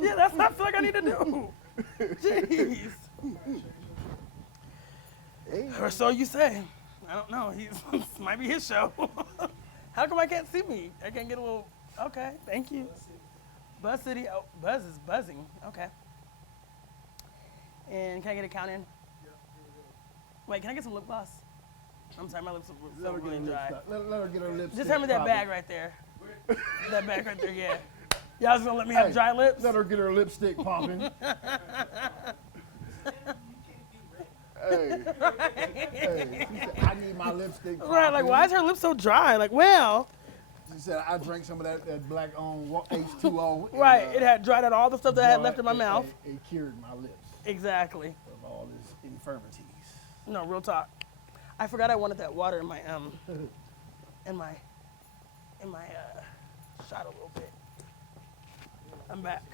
Yeah, that's what I feel like I need to do. Jeez. Hey. Or so you say. I don't know. This might be his show. How come I can't see me? I can't get a little. Okay, thank you. Buzz City. Oh, Buzz is buzzing. Okay. And can I get a count in? Wait, can I get some lip gloss? I'm sorry, my lips are Let her really get her dry. let her get her lipstick. Just hand me that popping. bag right there. That bag right there, yeah. Y'all just gonna let me have dry lips? Let her get her lipstick popping. Hey, she said, I need my lipstick popping. Right, like why is her lip so dry? Like, well, She said, I drank some of that black H2O. right, and, it had dried out all the stuff that I had left in my mouth. It cured my lips Exactly. of all its infirmities. No, real talk. I forgot I wanted that water in my shot a little bit. I'm back.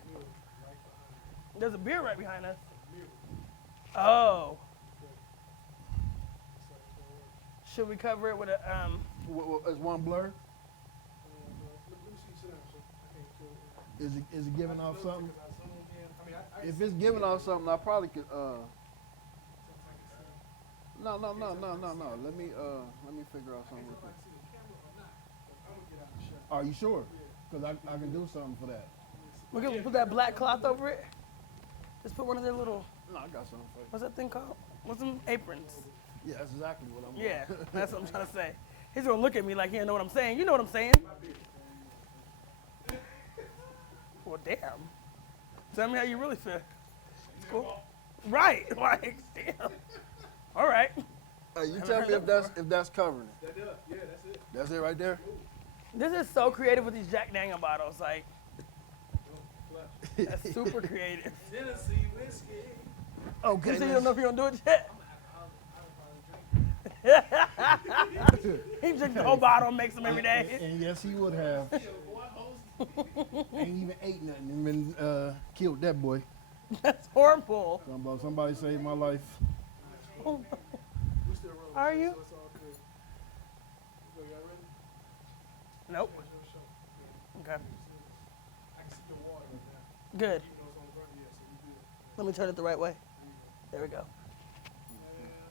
There's a beer right behind us. Oh. Should we cover it with a Is one blur? Is it giving off something? If it's giving off something, I probably could. No. Let me figure out something. Real quick. Are you sure? Because I can do something for that. we're gonna put that black cloth over it? Just put one of their little, No, I got something for you. what's that thing called? What's them aprons? Yeah, that's exactly what I'm Yeah, doing. that's what I'm trying to say. He's gonna look at me like he don't know what I'm saying. You know what I'm saying? Well, damn. Tell me how you really feel. Cool. Right, like, damn. All right. Hey, you tell me if that's covering it. That does. Yeah, that's it. That's it right there? This is so creative with these Jack Daniel bottles. Like, that's super creative. Tennessee whiskey. Okay. You say you don't know if you're gonna do it yet? He drinks the whole bottle and makes them every day. And yes, he would have. Ain't even ate nothing and been killed that boy. That's horrible. Somebody saved my life. Oh, We still rolling. Are you? So it's all good. So y'all ready? nope. Okay. I can see the water right now. Good. Even though it's on the front, yeah, so we good. Let me turn it the right way. There we go.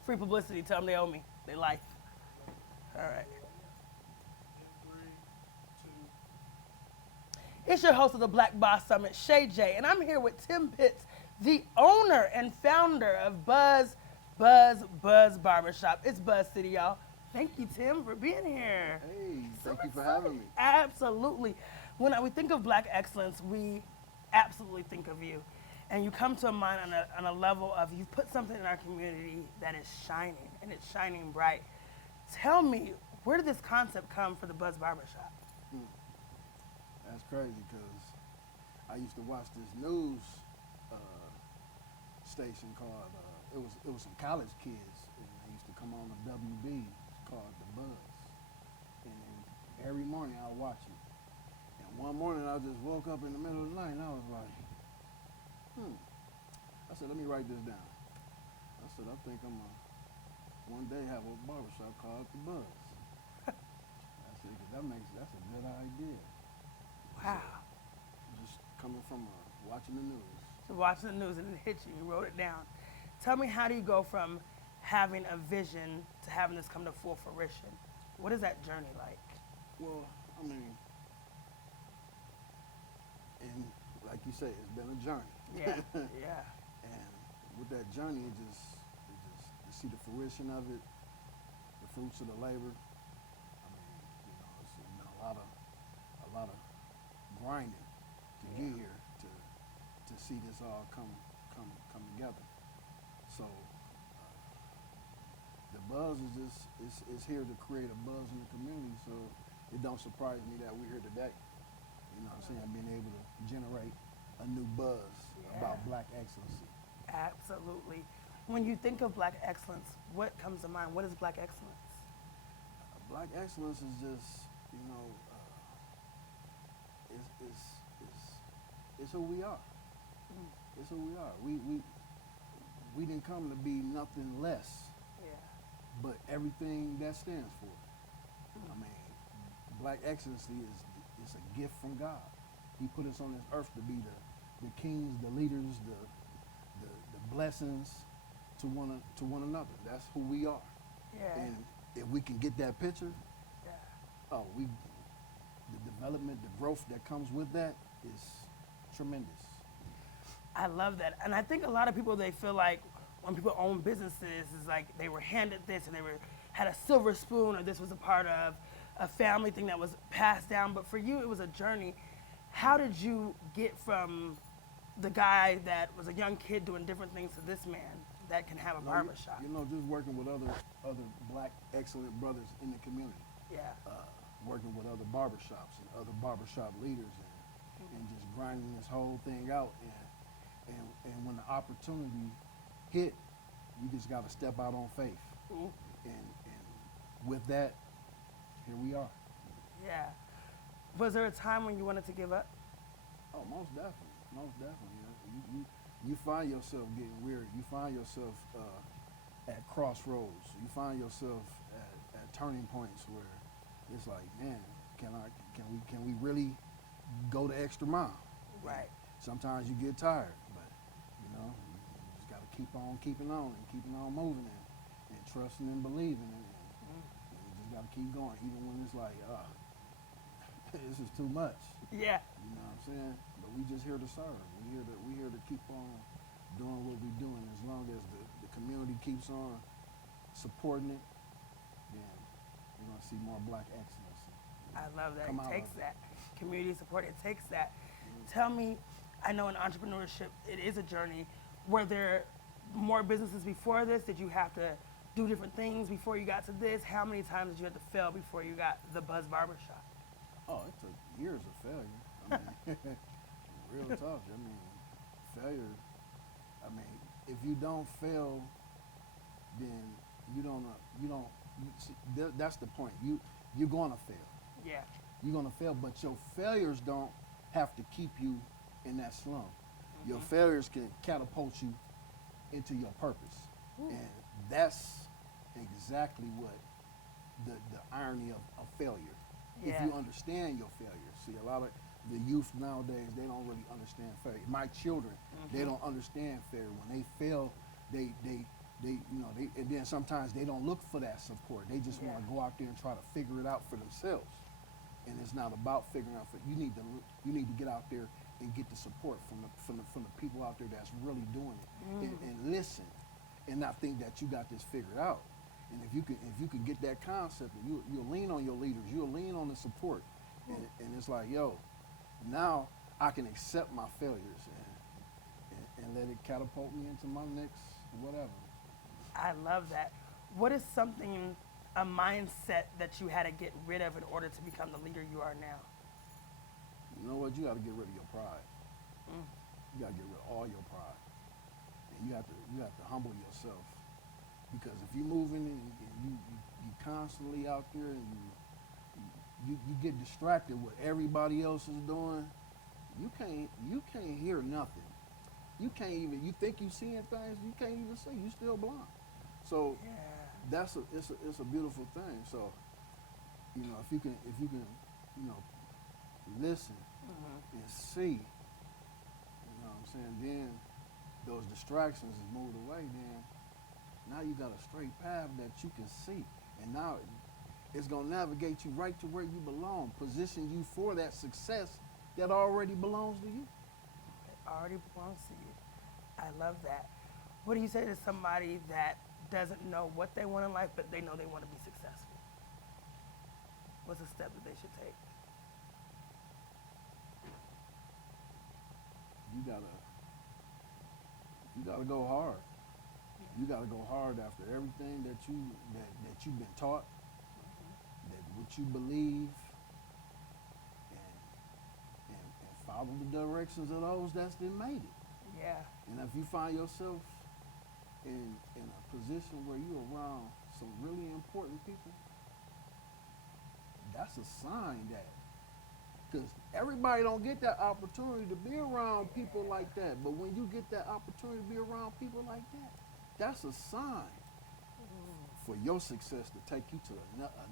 Free publicity. Tell them they owe me. They life. All right. 3, 2. It's your host of the Black Boss Summit, Shay J, and I'm here with Tim Pitts, the owner and founder of Buzz Barbershop. It's Buzz City, y'all. Thank you, Tim, for being here. Hey, So thank you for having me. Absolutely. When we think of Black excellence, we absolutely think of you. And you come to mind on a level of you've put something in our community that is shining, and it's shining bright. Tell me, where did this concept come for the Buzz Barbershop? That's crazy because I used to watch this news station called, it was some college kids, and they used to come on the WB called The Buzz. And every morning I would watch it. And one morning I just woke up in the middle of the night and I was like, I said, let me write this down. I said, I think I'm going to one day have a barbershop called The Buzz. I said, 'cause that's a good idea. Wow. Just coming from watching the news. So watching the news and it hit you, you wrote it down. Tell me, how do you go from having a vision to having this come to full fruition? What is that journey like? Well, I mean, and like you say, it's been a journey. Yeah, yeah. And with that journey, it just you see the fruition of it, the fruits of the labor. I mean, it's been a lot of grinding to get here to see this all come together. So the buzz is here to create a buzz in the community. So it don't surprise me that we're here today. You know what I'm saying? Being able to generate a new buzz about Black excellency. Absolutely. When you think of Black excellence, what comes to mind? What is Black excellence? Black excellence is just, it's who we are. It's who we are. We didn't come to be nothing less, but everything that stands for. I mean, Black excellency is a gift from God. He put us on this earth to be the kings, the leaders, the blessings to one another. That's who we are. Yeah. And if we can get that picture, Yeah. the development, the growth that comes with that is tremendous. I love that. And I think a lot of people, they feel like when people own businesses, it's like they were handed this and had a silver spoon, or this was a part of a family thing that was passed down. But for you, it was a journey. How did you get from the guy that was a young kid doing different things to this man that can have a barbershop? You know, just working with other black excellent brothers in the community. Yeah. Working with other barbershops and other barbershop leaders and just grinding this whole thing out. And when the opportunity hit, you just got to step out on faith. Mhm. And with that, here we are. Yeah. Was there a time when you wanted to give up? Oh, most definitely, most definitely. You find yourself getting weary. You find yourself at crossroads. You find yourself at turning points where it's like, man, can we really go the extra mile? Right. Sometimes you get tired, but you know, you just got to keep on keeping on and keeping on moving and trusting and believing and you just got to keep going, even when it's like, this is too much. Yeah. You know what I'm saying? But we just here to serve. We here to keep on doing what we're doing. As long as the community keeps on supporting it, then we're gonna see more black excellence. I love that. Come It out takes of it. that. Community support, it takes that. Tell me, I know in entrepreneurship, it is a journey. Were there more businesses before this? Did you have to do different things before you got to this? How many times did you have to fail before you got the Buzz Barbershop? Oh, it took years of failure. I mean, real tough. I mean, failure. I mean, if you don't fail, then you don't. That's the point. You're gonna fail. Yeah. You're gonna fail, but your failures don't have to keep you in that slump. Your failures can catapult you into your purpose, and that's exactly what the irony of failure. Yeah. If you understand your failure. See, a lot of the youth nowadays, they don't really understand failure. My children, they don't understand failure. When they fail, they and then sometimes they don't look for that support. They just want to go out there and try to figure it out for themselves. And it's not about figuring out. You need to get out there and get the support from the people out there that's really doing it, and listen, and not think that you got this figured out. And if you can get that concept, and you'll lean on your leaders, you'll lean on the support, and it's like, yo, now I can accept my failures and let it catapult me into my next whatever. I love that. What is something, a mindset that you had to get rid of in order to become the leader you are now? You know what? You got to get rid of your pride. You got to get rid of all your pride, and you have to humble yourself, because if you're moving and you constantly out there and you get distracted with everybody else is doing, you can't hear nothing. You can't even. You think you seeing things, you can't even see. You still blind. So Yeah. it's a beautiful thing. So if you can listen and see, what I'm saying, then those distractions is moved away. Then now you got a straight path that you can see, and now it's gonna navigate you right to where you belong, position you for that success that already belongs to you. It already belongs to you. I love that. What do you say to somebody that doesn't know what they want in life, but they know they want to be successful? What's a step that they should take? You gotta go hard. You gotta go hard after everything that you've been taught, that what you believe, and follow the directions of those that's been made it. Yeah. And if you find yourself in a position where you're around some really important people, that's a sign that, because everybody don't get that opportunity to be around people like that. But when you get that opportunity to be around people like that, that's a sign for your success to take you to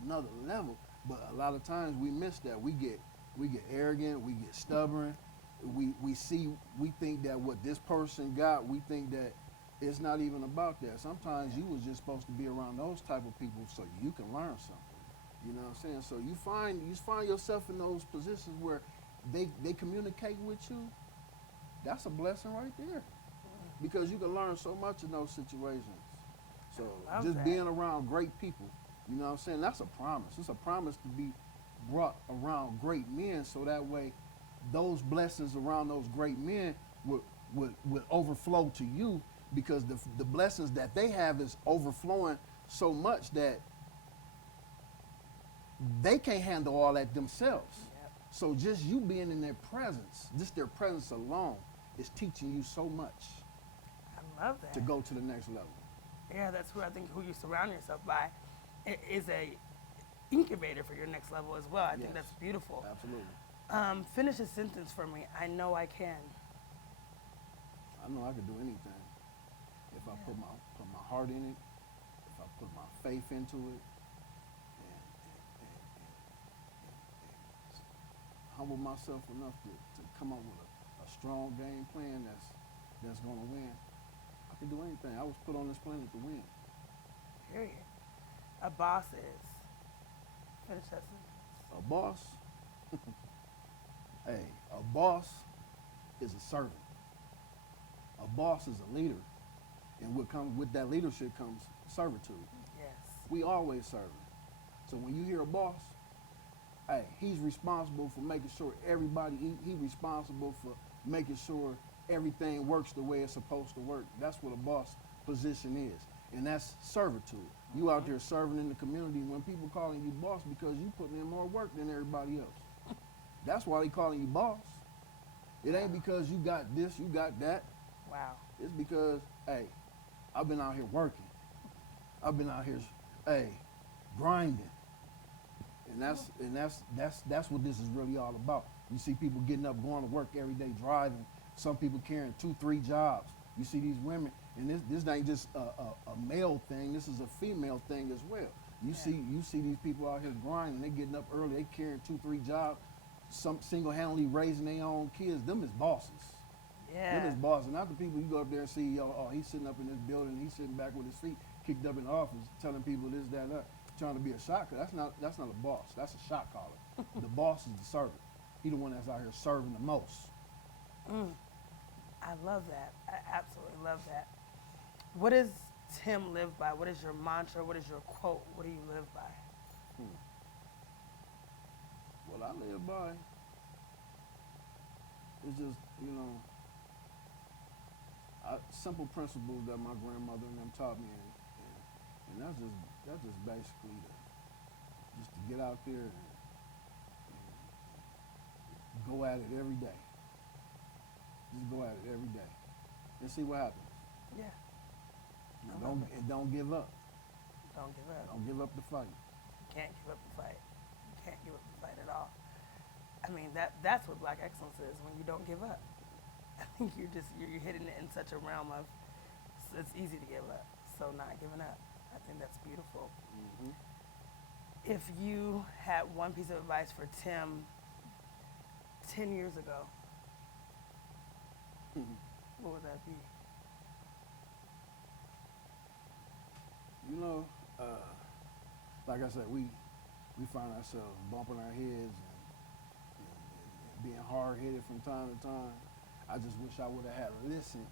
another level. But a lot of times we miss that. We get We get arrogant, we get stubborn. We think that what this person got, we think that it's not even about that. Sometimes you was just supposed to be around those type of people so you can learn something. You know what I'm saying? So you find yourself in those positions where they communicate with you. That's a blessing right there, because you can learn so much in those situations. So just being around great people, you know what I'm saying? That's a promise. It's a promise to be brought around great men, so that way those blessings around those great men would overflow to you, because the blessings that they have is overflowing so much that they can't handle all that themselves. Yep. So just you being in their presence, just their presence alone, is teaching you so much I love that. to go to the next level. Yeah, that's who I think who you surround yourself by is a incubator for your next level as well. I think Yes. that's beautiful. Absolutely. Finish a sentence for me. I know I can. I know I could do anything if I put my heart in it, if I put my faith into it, and humble myself enough to come up with a strong game plan that's going to win. I can do anything. I was put on this planet to win. Period. A boss is. Finish that sentence. A boss, hey, a boss is a servant. A boss is a leader, and what comes with that leadership comes servitude. Yes. We always serving. So when you hear a boss, hey, he's responsible for making sure everybody, he responsible for making sure everything works the way it's supposed to work. That's what a boss position is. And that's servitude. You out there serving in the community when people calling you boss because you putting in more work than everybody else. That's why they calling you boss. It ain't because you got this, you got that. Wow. It's because, hey, I've been out here working. I've been out here, hey, grinding. And that's what this is really all about. You see people getting up, going to work every day, driving. Some people carrying 2-3 jobs. You see these women, and this ain't just a male thing. This is a female thing as well. You see these people out here grinding. They getting up early. They carrying 2-3 jobs. Some single-handedly raising their own kids. Them is bosses. Yeah. Them is bosses. Not the people you go up there and see. Oh, he's sitting up in this building. He's sitting back with his feet kicked up in the office, telling people this, that, that. Trying to be a shot caller. That's not a boss. That's a shot caller. The boss is the servant. He the one that's out here serving the most. I love that. I absolutely love that. What does Tim live by? What is your mantra? What is your quote? What do you live by? What I live by is just, simple principles that my grandmother and them taught me, and that's just basically just to get out there and go at it every day. Just go at it every day and see what happens. Yeah. And don't give up. Don't give up. Don't give up the fight. You can't give up the fight. You can't give up the fight at all. I mean, that's what Black excellence is, when you don't give up. I think you're hitting it in such a realm of it's easy to give up, so not giving up. I think that's beautiful. Mm-hmm. If you had one piece of advice for Tim 10 years ago, what would that be? Like I said, we find ourselves bumping our heads and being hard-headed from time to time. I just wish I would have had listened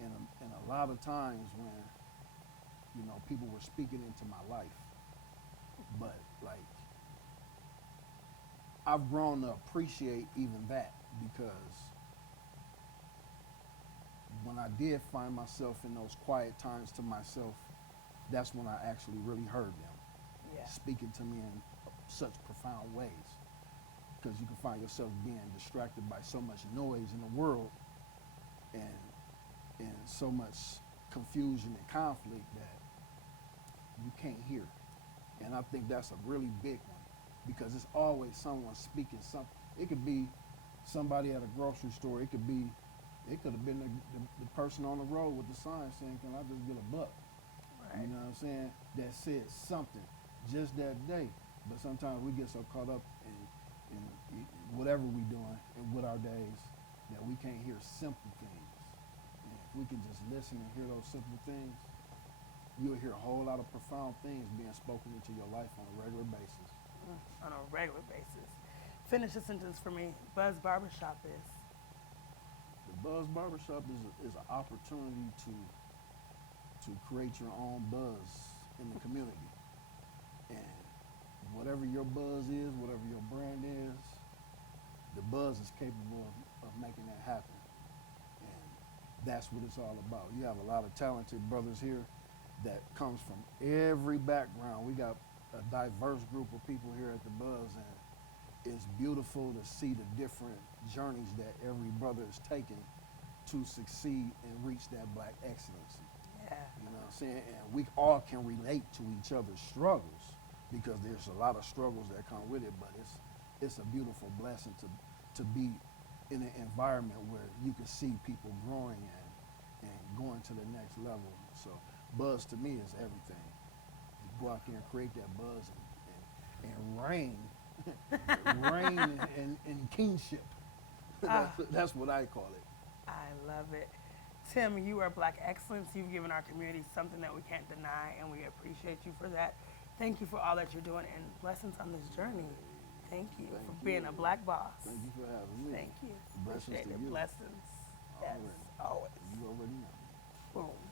in a lot of times when, people were speaking into my life. But, I've grown to appreciate even that, because when I did find myself in those quiet times to myself, that's when I actually really heard them speaking to me in such profound ways. Because you can find yourself being distracted by so much noise in the world and so much confusion and conflict that you can't hear. And I think that's a really big one, because it's always someone speaking something. It could be somebody at a grocery store. It could have been the person on the road with the sign saying, "Can I just get a buck?" Right. You know what I'm saying? That said something just that day. But sometimes we get so caught up in whatever we doing and with our days, that we can't hear simple things. And if we can just listen and hear those simple things, you'll hear a whole lot of profound things being spoken into your life on a regular basis. On a regular basis. Finish a sentence for me. Buzz Barbershop is. The Buzz Barbershop is an opportunity to create your own buzz in the community. And whatever your buzz is, whatever your brand is, the Buzz is capable of making that happen. And that's what it's all about. You have a lot of talented brothers here that comes from every background. We got a diverse group of people here at the Buzz, and it's beautiful to see the different journeys that every brother is taking to succeed and reach that black excellency. Yeah. You know what I'm saying? And we all can relate to each other's struggles, because there's a lot of struggles that come with it, but it's a beautiful blessing to be in an environment where you can see people growing and going to the next level. So buzz to me is everything. You go out there and create that buzz and reign, reign and kingship. That's what I call it. I love it. Tim, you are Black Excellence. You've given our community something that we can't deny, and we appreciate you for that. Thank you for all that you're doing, and blessings on this journey. Thank you for being a Black boss. Thank you for having me. Thank you. Blessings Appreciate to it. you. Blessings. Yes, Already. always. You already know. Boom.